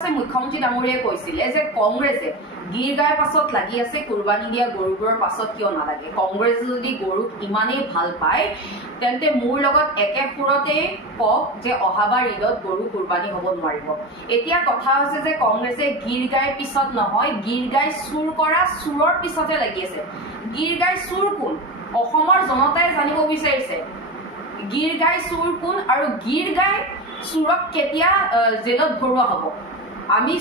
মুখ্যমন্ত্ৰী ডাঙৰীয়াই কৈছিলে যে কংগ্ৰেছে গিৰ গাইৰ পাছত লাগি আছে কুৰবানী দিয়া গৰুবোৰৰ পাছত কিয় নালাগে কংগ্ৰেছে যদি গৰুক ইমানেই ভাল পায় তেন্তে মোৰ লগত একে সুৰতে কক যে অহাবাৰ ঈদত গৰু কুৰবানী হ'ব নোৱাৰিব এতিয়া কথা হৈছে যে কংগ্ৰেছে গিৰ গাইৰ পিছত নহয় গিৰ গাই চুৰ কৰা চুৰৰ পিছতে লাগি আছে গিৰ গাই চুৰ কোন অসমৰ জনতাই জানিব বিচাৰিছে গিৰ গাই চুৰ কোন আৰু গিৰ গাই চুৰক কেতিয়া জেলত ভৰোৱা হ'ব আমি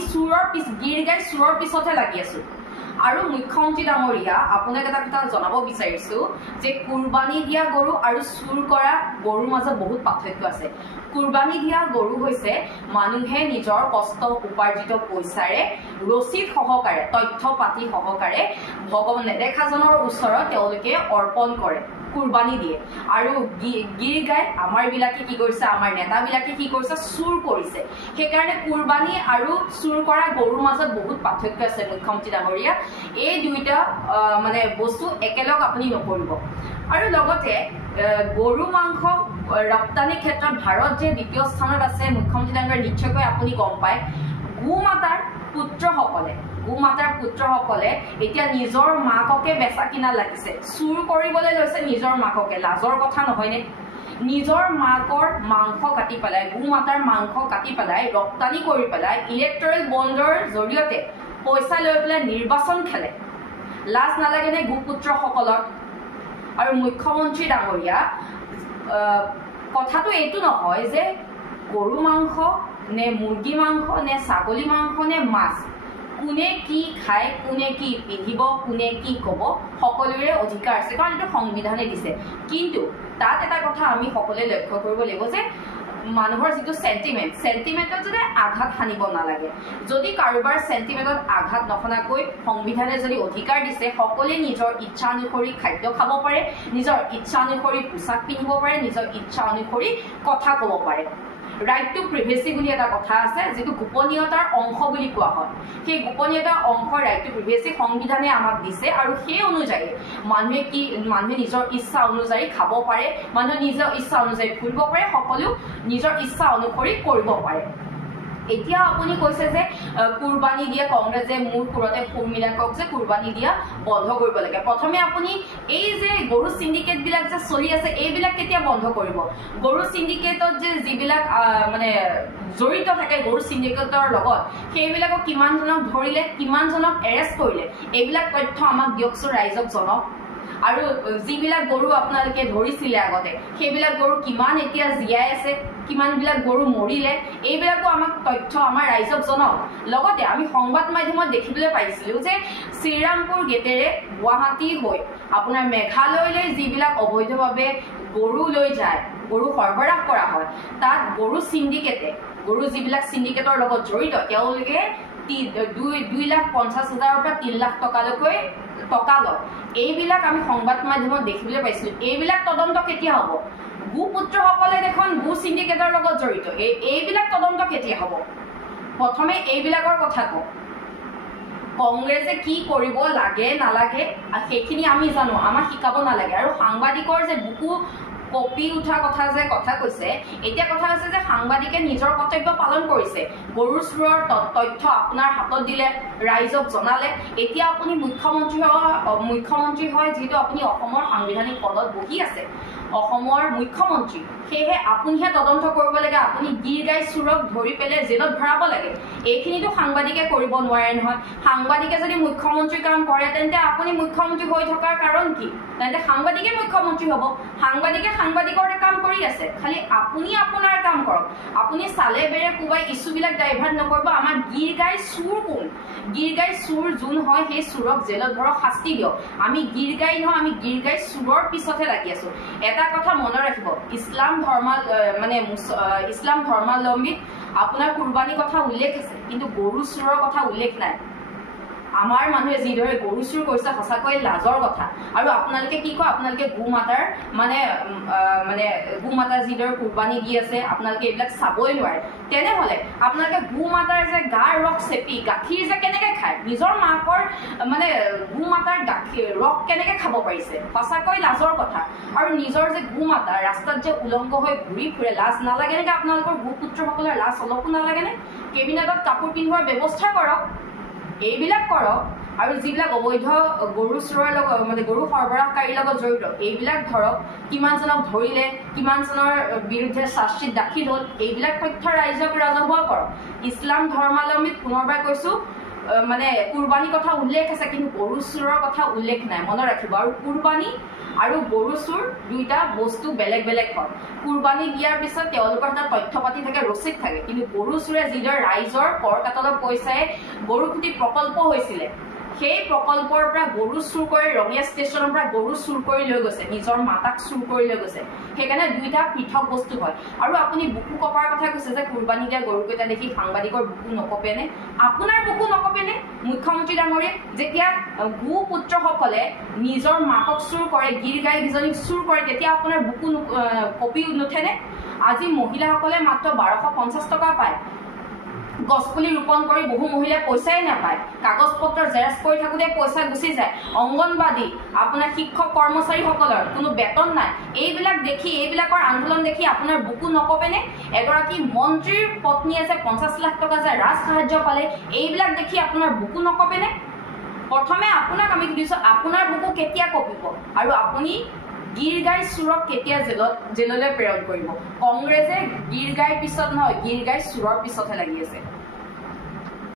গিৰ গাই চুৰৰ পিছতে লাগি আছো আৰু মুখ্যমন্ত্ৰী ডাঙৰীয়া আপোনাক এটা কথা জনাব বিচাৰিছো যে কুৰবানী দিয়া গৰু আৰু চুৰ কৰা গৰুৰ মাজত বহুত পাৰ্থক্য আছে কুৰবানী দিয়া গৰু হৈছে মানুহে নিজৰ কষ্ট উপাৰ্জিত পইচাৰে ৰচিদ সহকাৰে তথ্য পাতি সহকাৰে ভগৱান নেদেখাজনৰ ওচৰত তেওঁলোকে অৰ্পণ কৰে কুৰবানী দিয়ে আৰু গিৰ গাই আমাৰ বিলাকে কি কৰিছে আমাৰ নেতা বিলাকে কি কৰিছে চুৰ কৰিছে সেইকাৰণে কুৰবানী আৰু চুৰ কৰা গৰুৰ মাজত বহুত পাৰ্থক্য আছে মুখ্যমন্ত্ৰী ডাঙৰীয়া এই দুইটা মানে বস্তু একেলগ আপুনি নকৰিব আৰু লগতে গৰু মাংস ৰপ্তানি ক্ষেত্ৰত ভাৰত যে দ্বিতীয় স্থানত আছে মুখ্যমন্ত্ৰী ডাঙৰীয়া নিশ্চয়কৈ আপুনি গম পায় গোমাতাৰ পুত্ৰসকলে এতিয়া নিজৰ মাককে বেচা কিনা লাগিছে চুৰ কৰিবলৈ লৈছে নিজৰ মাককে লাজৰ কথা নহয়নে নিজৰ মাকৰ মাংস কাটি পেলাই গোমাতাৰ মাংস কাটি পেলাই ৰপ্তানি কৰি পেলাই ইলেক্ট্ৰল বণ্ডৰ জৰিয়তে পইচা লৈ পেলাই নিৰ্বাচন খেলে লাজ নালাগেনে গোপুত্ৰসকলৰ আৰু মুখ্যমন্ত্ৰী ডাঙৰীয়া কথাটো এইটো নহয় যে গৰু মাংস নে মুৰ্গী মাংস নে ছাগলী মাংস নে মাছ কোনে কি খায় কোনে কি পিন্ধিব কোনে কি ক'ব সকলোৰে অধিকাৰ আছে কাৰণ এইটো সংবিধানে দিছে কিন্তু তাত এটা কথা আমি সকলোৱে লক্ষ্য কৰিব লাগিব যে মানুহৰ যিটো চেণ্টিমেণ্টত যদি আঘাত সানিব নালাগে যদি কাৰোবাৰ চেণ্টিমেণ্টত আঘাত নসনাকৈ সংবিধানে যদি অধিকাৰ দিছে সকলোৱে নিজৰ ইচ্ছা অনুসৰি খাদ্য খাব পাৰে নিজৰ ইচ্ছা অনুসৰি পোছাক পিন্ধিব পাৰে নিজৰ ইচ্ছা অনুসৰি কথা ক'ব পাৰে ৰাইট টু প্ৰিভেচি বুলি এটা কথা আছে যেটো গোপনীয়তাৰ অংশ বুলি কোৱা হয় সেই গোপনীয়তাৰ অংশ ৰাইট টু প্ৰিভেচি সংবিধানে আমাক দিছে আৰু সেই অনুযায়ী মানুহে নিজৰ ইচ্ছা অনুযায়ী খাব পাৰে মানুহে নিজৰ ইচ্ছা অনুযায়ী ফুৰিব পাৰে সকলো নিজৰ ইচ্ছা অনুসৰি কৰিব পাৰে এতিয়া আপুনি কৈছে যে কুৰবানী দিয়া কংগ্ৰেছে মোৰ পুৰতে ফুল মিলাকক যে কুৰবানী দিয়া বন্ধ কৰিব লাগে প্ৰথমে আপুনি এই যে গৰু সিন্ডিকেট বিলাক যে চলি আছে এইবিলাক কেতিয়া বন্ধ কৰিব গৰু সিন্ডিকেটত যে যিবিলাক মানে জড়িত থাকে গৰু সিন্ডিকেটৰ লগত সেইবিলাকক কিমান জনক ধৰিলে কিমান জনক এৰেষ্ট কৰিলে এইবিলাক তথ্য আমাক দিয়কচোন ৰাইজক জনক আৰু যিবিলাক গৰু আপোনালোকে ধৰিছিলে আগতে সেইবিলাক গৰু কিমান এতিয়া জীয়াই আছে কিমান বিলাক গৰু মৰিলে এইবিলাকো আমাক তথ্য আমাৰ ৰাইজক জনক লগতে আমি সংবাদ মাধ্যমত দেখিবলৈ পাইছিলো যে শ্ৰীৰামপুৰ গেটেৰে গুৱাহাটী হৈ আপোনাৰ মেঘালয়লৈ যিবিলাক অবৈধভাৱে গৰু লৈ যায় গৰু সৰবৰাহ কৰা হয় তাত গৰু যিবিলাক সিন্ডিকেটৰ লগত জড়িত তেওঁলোকে 2,50,000 পৰা 3 লাখ টকালৈকৈ টকা লয় এইবিলাক আমি সংবাদ মাধ্যমত দেখিবলৈ পাইছিলো এইবিলাক তদন্ত কেতিয়া হ'ব গোপুত্ৰসকলে দেখোন গো সিন্ডিকেটৰ লগত জড়িত এইবিলাক তদন্ত কেতিয়া হ'ব প্ৰথমে এইবিলাকৰ কথা কওঁ কংগ্ৰেছে কি কৰিব লাগে নালাগে সেইখিনি আমি জানো আমাক শিকাব নালাগে আৰু সাংবাদিকৰ যে বুকু কপি উঠা কথা কৈছে এতিয়া কথা হৈছে যে সাংবাদিকে নিজৰ কৰ্তব্য পালন কৰিছে গৰুৰ চুৰৰ তথ্য আপোনাৰ হাতত দিলে ৰাইজক জনালে এতিয়া আপুনি মুখ্যমন্ত্ৰী হয় যেহেতু আপুনি অসমৰ সাংবিধানিক পদত বহি আছে অসমৰ মুখ্যমন্ত্ৰী সেয়েহে আপুনিহে তদন্ত কৰিব লাগে আপুনি গিৰ গাই চুৰক ধৰি পেলাই জেলত ভৰাব লাগে এইখিনিতো সাংবাদিকে কৰিব নোৱাৰে নহয় সাংবাদিকে যদি মুখ্যমন্ত্ৰী কাম কৰে তেন্তে আপুনি মুখ্যমন্ত্ৰী হৈ থকাৰ কাৰণ কি তেন্তে সাংবাদিকে মুখ্যমন্ত্ৰী হ'ব সাংবাদিকে সাংবাদিকৰ কাম কৰি আছে খালি আপুনি আপোনাৰ কাম কৰক আপুনি চালে বেৰে কোবাই ইছ্যুবিলাক ডাইভাৰ্ট নকৰিব আমাৰ গিৰ গাই চুৰ কোন গিৰ গাই চুৰ যোন হয় সেই চুৰক জেলত ভৰক শাস্তি দিয়ক আমি গিৰ গাই নহয় আমি গিৰ গাই চুৰৰ পিছতে লাগি আছো এটা কথা মনত ৰাখিব ইছলাম ধৰ্মাৱলম্বীত আপোনাৰ কুৰবানী কথা উল্লেখ আছে কিন্তু গৰু চুৰৰ কথা উল্লেখ নাই আমাৰ মানুহে যিদৰে গৰু চুৰ কৰিছে সঁচাকৈ লাজৰ কথা আৰু আপোনালোকে কি কয় আপোনালোকে গোমাতাৰ মানে গোমাতাৰ যিদৰে কুৰবানী দি আছে আপোনালোকে এইবিলাক চাবই নোৱাৰে তেনেহলে আপোনালোকে গোমাতাৰ যে গাৰ ৰস চেপি গাখীৰ যে কেনেকৈ খায় নিজৰ মাকৰ মানে গোমাতাৰ গাখীৰ ৰস কেনেকৈ খাব পাৰিছে সঁচাকৈ লাজৰ কথা আৰু নিজৰ যে গোমাতা ৰাস্তাত যে উলংগ হৈ ঘূৰি ফুৰে লাজ নালাগে নেকি আপোনালোকৰ গোপুত্ৰসকলৰ লাজ অলপো নালাগে নে কেবিনেটত কাপোৰ পিন্ধোৱাৰ ব্যৱস্থা কৰক এইবিলাক কৰক আৰু যিবিলাক অবৈধ গৰু চোৰৰ লগত মানে গৰু সৰবৰাহকাৰীৰ লগত জড়িত এইবিলাক ধৰক কিমানজনক ধৰিলে কিমানজনৰ বিৰুদ্ধে চাৰ্জশ্বিট দাখিল হ'ল এইবিলাক তথ্য ৰাইজক ৰাজহুৱা কৰক ইছলাম ধৰ্মাৱলম্বীক পুনৰবাৰ কৈছোঁ মানে কুৰবানী কথা উল্লেখ আছে কিন্তু গৰু চোৰৰ কথা উল্লেখ নাই মনত ৰাখিব আৰু কুৰবানী আৰু গৰু চোৰ দুইটা বস্তু বেলেগ বেলেগ হয় কুৰবানী দিয়াৰ পিছত তেওঁলোকৰ এটা তথ্য পাতি থাকে ৰচিদ থাকে কিন্তু গৰু চোৰে যিদৰে ৰাইজৰ কৰ কাতলৰ পইচাই গৰু খুটি প্ৰকল্প হৈছিলে সেই প্ৰকল্পৰ পৰা গৰু চুৰ কৰি ৰঙিয়া ষ্টেচনৰ পৰা গৰু চুৰ কৰি লৈ গৈছে নিজৰ মাতাক চুৰ কৰি লৈ গৈছে সেইকাৰণে দুইটা পৃথক বস্তু হয় আৰু আপুনি বুকু কপাৰ কথা কৈছে যে কুৰবানী দিয়া গৰুকেইটা দেখি সাংবাদিকৰ বুকু নকপেনে আপোনাৰ বুকু নকপেনে মুখ্যমন্ত্ৰী ডাঙৰীয়ে যেতিয়া গোপুত্ৰসকলে নিজৰ মাকক চুৰ কৰে গিৰ গাই কেইজনীক চুৰ কৰে তেতিয়া আপোনাৰ বুকু কপি নুঠেনে আজি মহিলাসকলে মাত্ৰ 1250 টকা পায় গছপুলি ৰোপণ কৰি বহু মহিলাই পইচাই নাপায় কাগজ পত্ৰ জেৰেক্স কৰি থাকোঁতে পইচা গুচি যায় অংগনবাদী আপোনাৰ শিক্ষক কৰ্মচাৰীসকলৰ কোনো বেতন নাই এইবিলাক দেখি এইবিলাকৰ আন্দোলন দেখি আপোনাৰ বুকু নকপেনে এগৰাকী মন্ত্ৰীৰ পত্নীয়ে যে 50 লাখ টকা যে ৰাজ সাহায্য পালে এইবিলাক দেখি আপোনাৰ বুকু নকপেনে প্ৰথমে আপোনাক আমি সুধিছোঁ আপোনাৰ বুকু কেতিয়া কপিব আৰু আপুনি গিৰ গাই চুৰক কেতিয়া জেললৈ প্ৰেৰণ কৰিব কংগ্ৰেছে গিৰ গাইৰ পিছত নহয় গিৰ গাই চুৰৰ পিছতহে লাগি আছে